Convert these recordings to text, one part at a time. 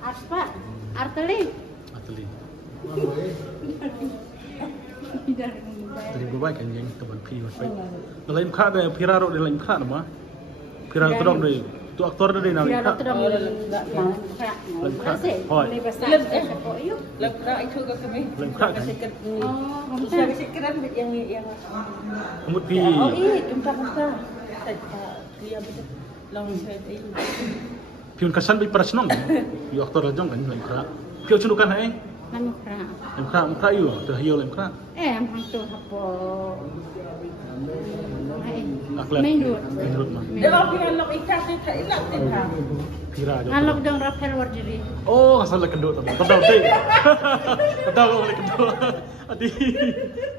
Apa? Arteli. Ateli. Dari berbagai kan yang teman pi baik. Lain kah ada piraro dan lain kah nama? Piraro terang dari tu aktor dari nama. Piraro terang lain kah? Hoi. Lep kah itu ke kami. Lain kah kan? Oh, Saya sekiran yang Kemud pi. oh iya tempat dia betul long saya itu. Pion kasan pi prasnon. Yu aktor lajong kan lain kah. Pion cendukan hai. Lain kah? Lain kah muka yu tu hiyo lain kah. Hang tu apa? Akhlak. Menurut mah. Dia orang long ikat itu tak ilat dia. Pira jo. Ngalok dong Rafael Wardiri. Oh, asal kedua teman. Betul deh. Betul kalau kedua. Adi.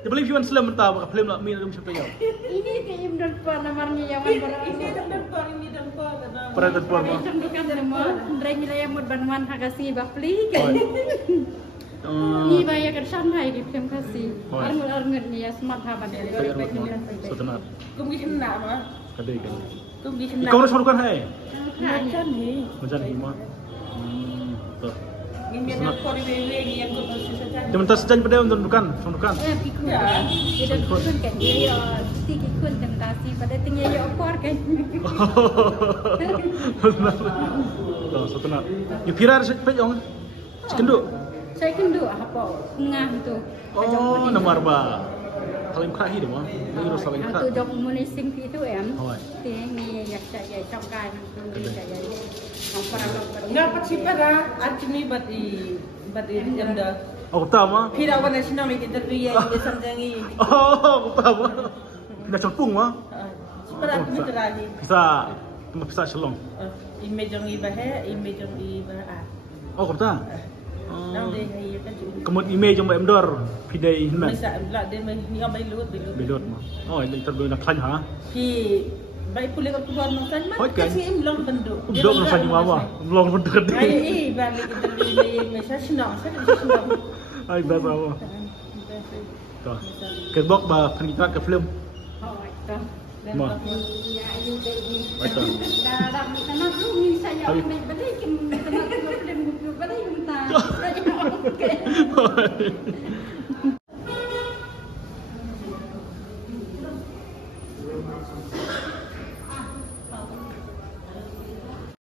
Dia beli film Islam mentah, film nak min ada siapa ya? Ini tim dan pa namarnya yang berapa? Ini dan por. Pada tempur mah. Cendukan semua. Ndrai nilai mud banwan hakasi bapli. Oh. Ni bayar kan sampai di film kasih. Oh. Arngut ni ya smart haban. Setenar. Cũng đi khăn nào mà Kadai kan. cũng đi khăn nào Kau nak suruhkan hai? macam ni Macam ni mah. Betul. ini dia nak kori wewe ni yang kau mesti saja Dia minta sejan pada untuk dukan, sundukan. Ikut. Dia ikut kan dia ya si ikut tentasi pada tinggal ya opor kan. Benar. Betul, setenar. You pirar sepet yang cikenduk. Saya kendu apa ngah tu. Oh, nomor ba. Kalau yang kerahi dong, ini harus saling Itu kerah. dok munising itu em. Oh. Ting ni ya saya congkai nang tu dia ya. Ang paralog ngapa sih para acmi bati jam dah Oh, pertama. pirawan nasional ni kita tu yang dia samjangi Oh, pertama. Pindah sempung mah. para acmi terakhir Bisa, cuma bisa selong. image yang iba image yang iba Oh, kata. nang dia hai kan Kemudian image yang mbak Mdor, pidai himan. masa lah dia ni ngambil lut Belot mah. Oh, ini terbaik nak klan ha. pi baik pulih kat keluar nang san Hoi, kan? kasi imlong bentuk Dok nak saja mama. Belum betul ai dia. balik kita ni masa senang saya senang Ai dah tahu. Tuh. Kerbok ba penitra ke film. Oh, itu. Mah. Ya, ini ni. Betul. Dah dah sana tu ni saya balik ke tempat film balik minta. Saya okey.